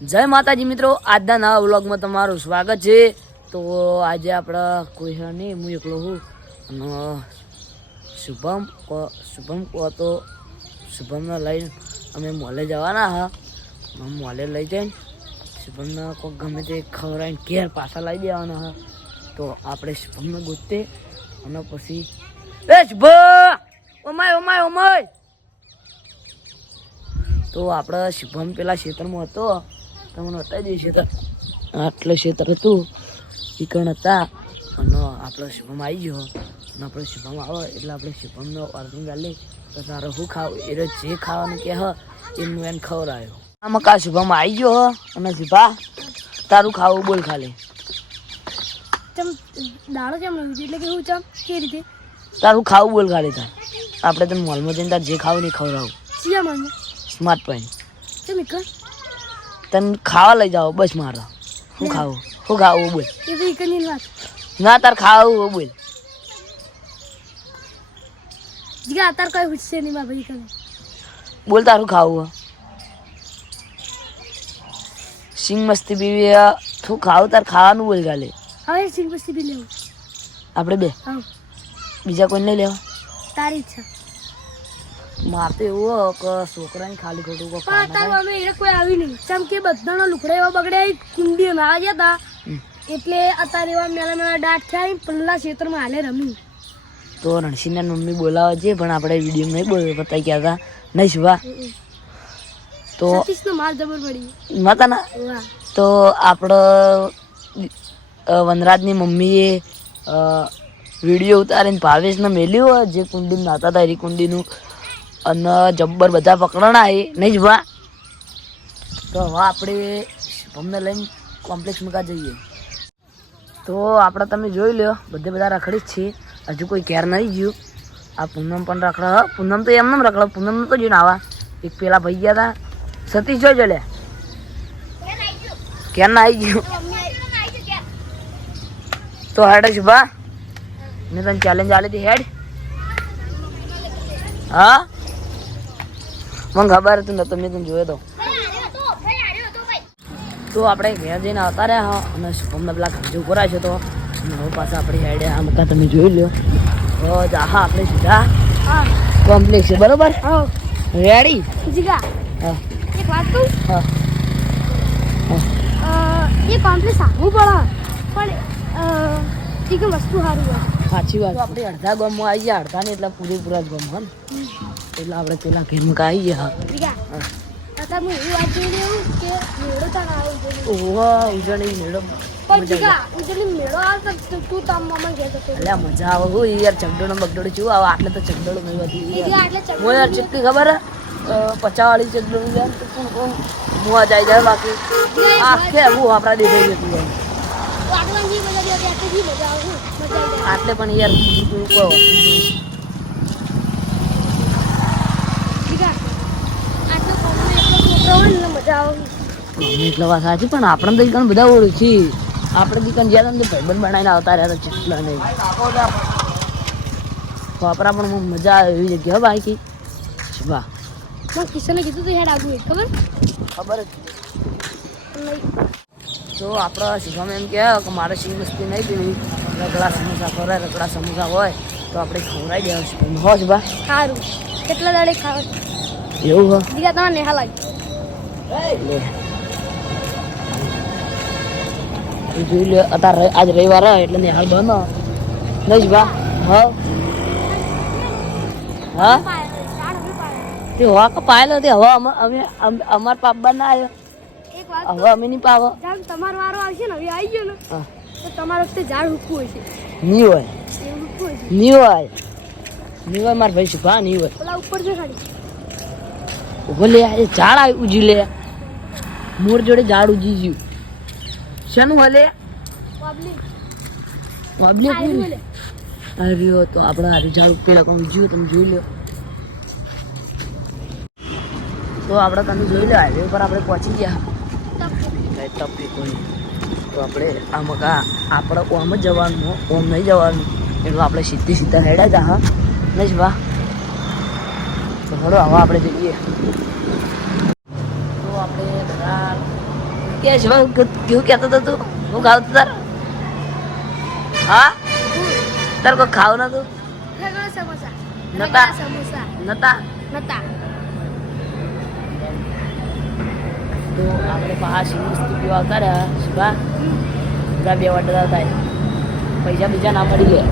જય માતાજી મિત્રો, આજના નવા વ્લોગમાં તમારું સ્વાગત છે. તો આજે આપણે કોઈ છે નહીં હું એકલો હું અને શુભમ શુભમ કહો તો શુભમને લઈને અમે મોલે જવાના હા. મોલે લઈ જઈને શુભમને કોઈ ગમે તે ખવડાવીને ઘેર પાછા લઈ દેવાના હા. તો આપણે શુભમને ગોતે અને પછી એ Shubh! Oh my oh my oh my! તો આપણે શુભમ પેલા ક્ષેત્રમાં હતો. તમને બતાવી દઈશ આટલું ક્ષેત્ર હતું ચિકન હતા અને આપણો શુભમ આવી ગયો. અને આપણે શુભમ આવે એટલે આપણે શુભમનો અર્જુન ગાલે તો તારે શું ખાવ? એ જે ખાવાનું કે હ એનું એને ખવડાવ્યો આમાં કા શુભમ આવી ગયો અને શુભા તારું ખાવું બોલ ખાલી. ચમ દાડો કેમ એટલે કે હું ચમ કે રીતે? તારું ખાવું બોલ ખાલી તાર. આપણે તને મોલમાં જઈને તાર જે ખાવું નહીં ખવડાવું. સિયા મોલમાં સ્માર્ટ પોઈન્ટ ચમ એક તને ખાવા લઈ જાઓ બસ મારો. શું ખાવું? શું ખાવું બોલ. ના તાર ખાવું બોલ. અતાર કઈ પૂછશે નહીં ભાઈ કને. બોલ તારું ખાવું? સિંગ મસ્તી પીવી. તું ખાવું તાર ખાવાનું બોલ ગાલે હવે સિંગ મસ્તી પી લેવું. આપણે બે? બીજા કોઈ નહીં લેવા? તારી ઈચ્છા. મારે તો એવું કે છોકરાને ખાલી ખોટું કોઈ પણ અત્યારે અમે એને કોઈ આવી નહીં. ચમ કે બધાના લુકડા એવા બગડ્યા એ કુંડીમાં આવ્યા હતા. એટલે અત્યારે એવા મેલા મેલા દાંત થયા પલ્લા ક્ષેત્રમાં હાલે રમી. તો રણસિંહના મમ્મી બોલાવે છે પણ આપણે વીડિયો નહીં બોલ બતાવી ગયા હતા. નહીં શુભા તો સતીશનો માલ જબર પડી. માતા ના તો આપણો વનરાજની મમ્મીએ વીડિયો ઉતારીને ભાવેશને મેલ્યું જે કુંડીમાં નાતા હતા એ કુંડીનું અને જબ્બર બધા પકડાણા એ નહીં જ તો હવે આપણે શુભમને લઈને કોમ્પ્લેક્ષ મૂકા જઈએ. તો આપણે તમે જોઈ લો બધે બધા રખડી જ છીએ. હજુ કોઈ ઘેર નહીં ગયું. આ પૂનમ પણ રખડે. પૂનમ તો એમને રખડો. પૂનમ તો જોઈને આવા. એક પેલા ભાઈ ગયા હતા સતીશ, જોઈ લે. ક્યાં ના આવી ગયું. તો હેડ શુભા મેં તને ચેલેન્જ આલી હતી. હેડ. હા? મને ખબર હતું ને તમે તને જોયો તો. તો આપણે ઘેર જઈને આવતા રહ્યા હા અને અમને પેલા ખર્ચો કરાય છે તો. હવે પાછા આઈડિયા હેડે આ મકા તમે જોઈ લ્યો. રોજ આહા આપણે સીધા કોમ્પ્લેક્સ છે બરોબર? રેડી જીગા હા. એક વાત કહું? હા. હા. એ કોમ્પ્લેક્સ આવવું પડે પણ એક વસ્તુ સારું સાચી વાત. આપણે અડધા ગામમાં આવી ગયા અડધા ને એટલે પૂરેપૂરા જ ગામ એટલે આપણે પેલા ગેમ આવી ગયા મજા આવે. હો યાર ચગડોળો બગડોળો ચેવું આવે? આટલે તો ચગડોળો નહીં હોતી હું યાર ચેટલી ખબર પચાસ વાળી ચગડોળી યાર હું કોણ જાય જાય બાકી. આખે હું આપણા દેખાઈ જતું આટલે પણ યાર બીજું કોઈ હોતું નહીં. જીગા આટલો કોમનો એટલો છોકરો હોય ને એટલે મજા આવે અમે એટલે વાત સાચી પણ આપણે તો દુકાન બધા ઓળખી. આપણે દુકાન જ્યાં ને ભાઈબંધ બનાવીને આવતા રહ્યા હતા ચેટલા નહીં. વાપરા પણ મજા આવે એવી જગ્યા બાકી વાહ. કિશને કીધું તો હેડ આગું ખબર? ખબર તો આપણા શીખવામાં એમ કહે કે મારે શિવ મસ્તી નહીં પીવી. રગડા સમોસા ખવડાય રગડા સમોસા હોય તો આપણે ખવડાવી દેવા છે. હો જ બા. સારું. કેટલા દાડે ખાવ? એવું હો. જીગા તમારે નેહા લાગી. એ જોઈ લે અત્યારે આજ રવિવાર એટલે ને હાલ બનો. નહીં જ બા. હા. હા? તે હવા કપાયેલો પાયેલો તે. હવા અમે અમ- અમાર પાપ ના આવ્યો એક વાત હવે અમે નહીં પાવો. તમારો વારો આવશે ને હવે આવી ગયો ને તો તમારા વખતે ઝાડ હુકવું હશે. નહીં હોય. નહીં હોય. નહીં હોય મારા ભાઈ સુભા નહીં હોય. પેલા ઉપર છે ખાલી. ઊભો લે ઝાડ આવી ઉજી લે. મોર જોડે ઝાડ ઉજી ગયું. શેનું હલે? પબ્લિક. લે આવ્યો તો આપણે હારી ઝાડ પેલા કોણ ઉજ્યું તમે જોઈ લો તો આપણે તમે જોઈ લો હાઈવે પર આપણે પહોંચી ગયા. કઈ ટપી કોઈ તો આપણે આ મકા આપણે ઓમ જ જવાનું ઓમ નહીં જવાનું. એટલે આપણે સીધી સીધા હેડા જા હા. નહીં જ વાહ તો હળો હવે આપણે જઈએ. તો આપણે બધા કે શિવા કેવું કહેતો હતો તું હું ખાવ તું તાર હા તાર કોઈ ખાવ નતું લગડા સમોસા નતા. લગડા સમોસા નતા નતા તો આપણે પહાડ સિંહ વસ્તુ પીવા આવતા રહ્યા શિવા ત્યાં બે વાટર થાય પૈસા બીજા ના મળી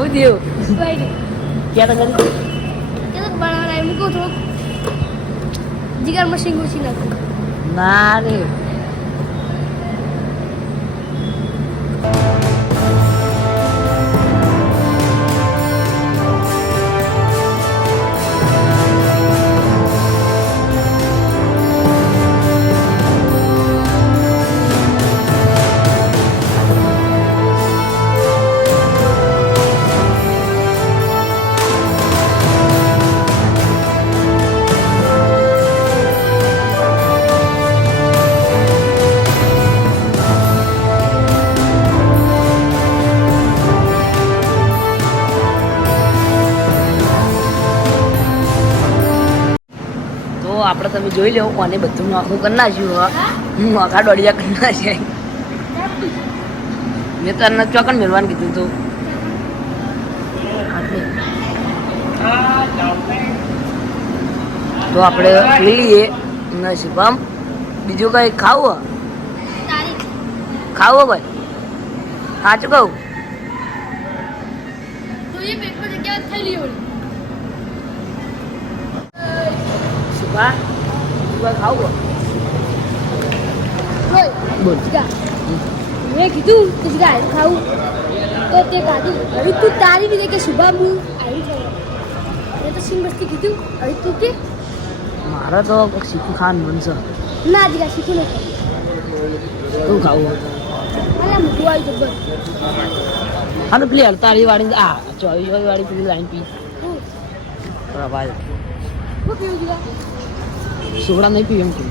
શું થયું ક્યાં તો કરી બનાવના એમ કહું થોડુંક. જીગર મશીન ગુસી નાખું. ના રે. જોઈ લેવું કોને બધું આખું કરી નાખ્યું હા હું આખા દોડિયા કરી નાખે. મેં તો એના ચોકન મેળવાનું કીધું તું. તો આપણે લઈએ. ને શુભમ બીજું કંઈ ખાવું? ખાવું ભાઈ. સાચું કહું? પેટમાં જગ્યા હોય. શુભા બીજું કઈ ખાવું હે? હોય બોલ જીગા મેં કીધું કે જીગા આયુ ખાવું તો તે ખાધું હવે તું તારી રીતે કે શુભા હું આયુ ખાવું મેં તો સિંગ મસ્તી કીધું હવે તું કે મારે તો શીખું ખાવાનું મન છે ના જીગા શીખું નથી શું ખાવું હે? અરે મોટું આવી જબર હા તો પેલી અડતાળી વાળી આ ચોવીસ વાળી પેલી લાઈન પી હું ભાઈ હું પીવું જીગા સોડા નહીં પીવું એમ કહું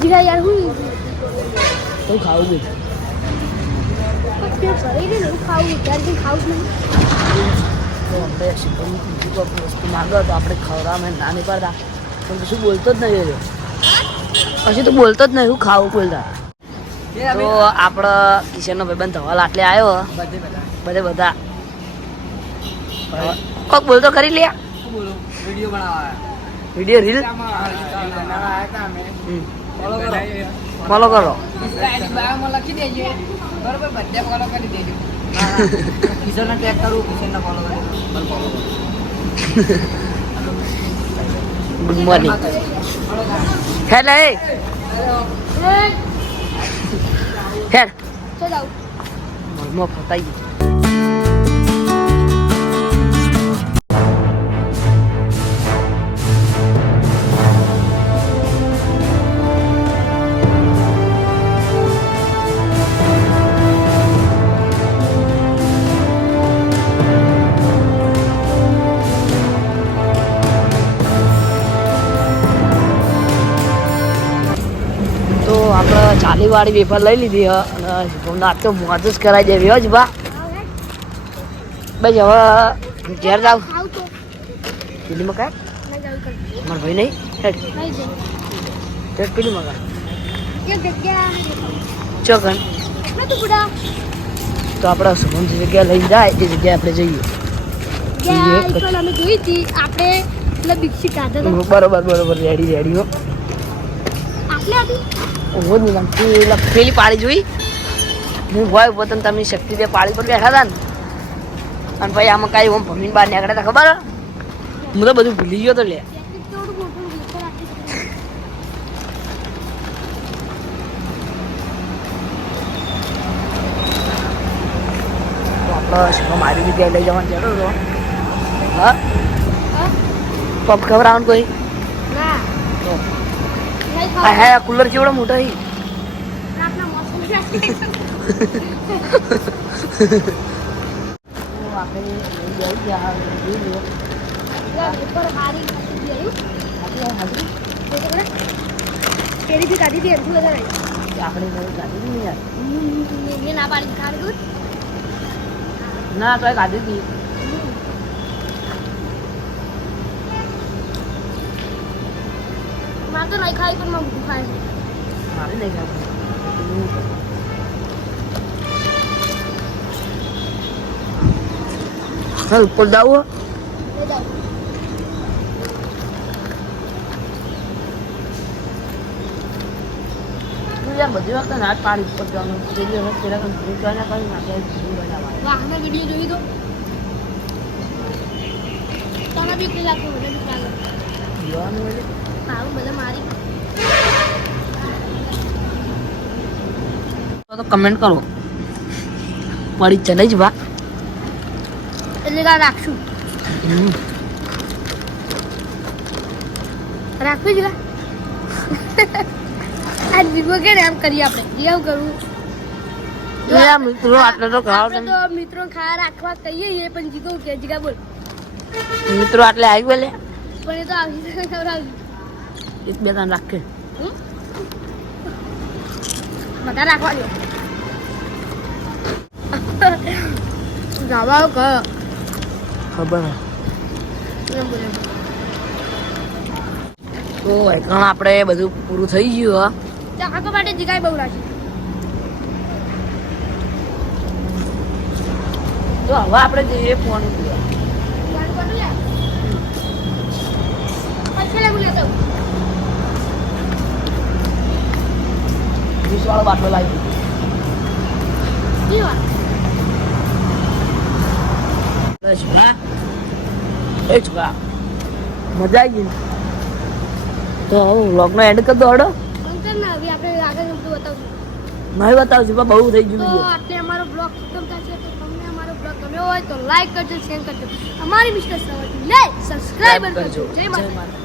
જીગા યાર હું તો ખાવું તો આપણે શીખવું બીજું કોઈ વસ્તુ માંગો તો આપણે ખવડાવવામાં ના નહીં પાડતા પણ કશું બોલતો જ નહીં પછી તો બોલતો જ નહીં હું ખાવું બોલતા. તો આપણો કિશનનો ભાઈબંધ ધવલ આટલે આવ્યો. બધે બધા. કોક બોલતો કરી લે વીડિયો બનાવવા વીડિયો રીલ ફોલો કરો. લખી દેજો. બરોબર બધે ફોલો કરી દેજો. કિશોરને ટેગ કરું કિશોરને ફોલો કરી ગુડ મોર્નિંગ હેલો એ ચાલ મનમાં ફસાઈ ગયું ચાલી વાળી વેફર લઈ લીધી અને શુભમને તો મોજ જ કરાવી દેવી હો જ બા બસ હવે ઘેર જાવ. પેલી ના કર મારા ભાઈ નહીં? હેડ. હેડ પેલી ચોકન. ના તું તો આપણે સુગમ જે જગ્યાએ લઈને જાય એ જગ્યાએ આપણે જઈએ. આપણે બરોબર બરોબર રેડી રેડી હો. આપણે હતી હું જ નહીં પેલા પેલી પાળી જોઈ. હું ભાઈ પોતાને તમે શક્તિ દે પાળી પર બેઠા હતા ને. અને ભાઈ આમાં કાંઈ ઓમ ભમીન બહાર નીકળ્યા હતા ખબર? હું તો બધું ભૂલી ગયો તો લે. શુભમ આવી જગ્યાએ લઈ જવાનું જરૂર હા? હા? પપ ખબર કોઈ? ના. હા કુલર હતી આવ્યું આપણે હાજરી કેરી બી કાઢી હતી એમથી વધારે આપણે ઘરે ગાડી યાર ના પાડી દૂધ ના તો કાઢી હતી મારે તો નહીં ખાઈ પણ ખાય છે મારે નહીં ખાવું એ જાઓ તું યાર બધી વખત ના પાડી ઉપર જવાનું. પેલી વખત પેલા કંઈ ભૂલ કરે ને કરી નાખે ભૂલ બનાવવાની. વાહના વીડિયો જોઈ દો તમે બી કઈ લાગતું મને બી લાગે જોવાનું મારું બધા મારી તો કમેન્ટ કરો. પડી ચલે જ બા એટલે કા રાખશું. રાખવી જ આ જીવો કે એમ કરીએ આપણે? જેવું કરવું મિત્રો આટલો તો ખાવ મિત્રો ખા રાખવા કહીએ પણ જીગો કે જીગા બોલ. મિત્રો આટલે આવી બોલે પણ એ તો આવી રીતે ખવડાવજો એક બે ત્રણ રાખે? બધા રાખવા દો કયો ખબર તો એકણ આપણે બધું પૂરું થઈ ગયું હા ચાકો માટે જીગાઈ બહુ રાખી તો હવે આપણે જઈએ ફોન ગાડું કાઢું લે પછી લેવું લેતો વીસ વાળો બાટલો લાવી એ છોકરા મજા આવી ગઈ? તો વ્લોગનો એન્ડ કરી દો હડો. નહીં બતાવશું. પણ બહુ થઈ ગયું આટલે અમારો બ્લોગ ખતમ થશે તો તમને અમારો બ્લોગ ગમ્યો હોય તો લાઈક કરજો શેર કરજો. અમારી મિસ્ટર સવારથી લે સબસ્ક્રાઇબર કરજો. જય માતા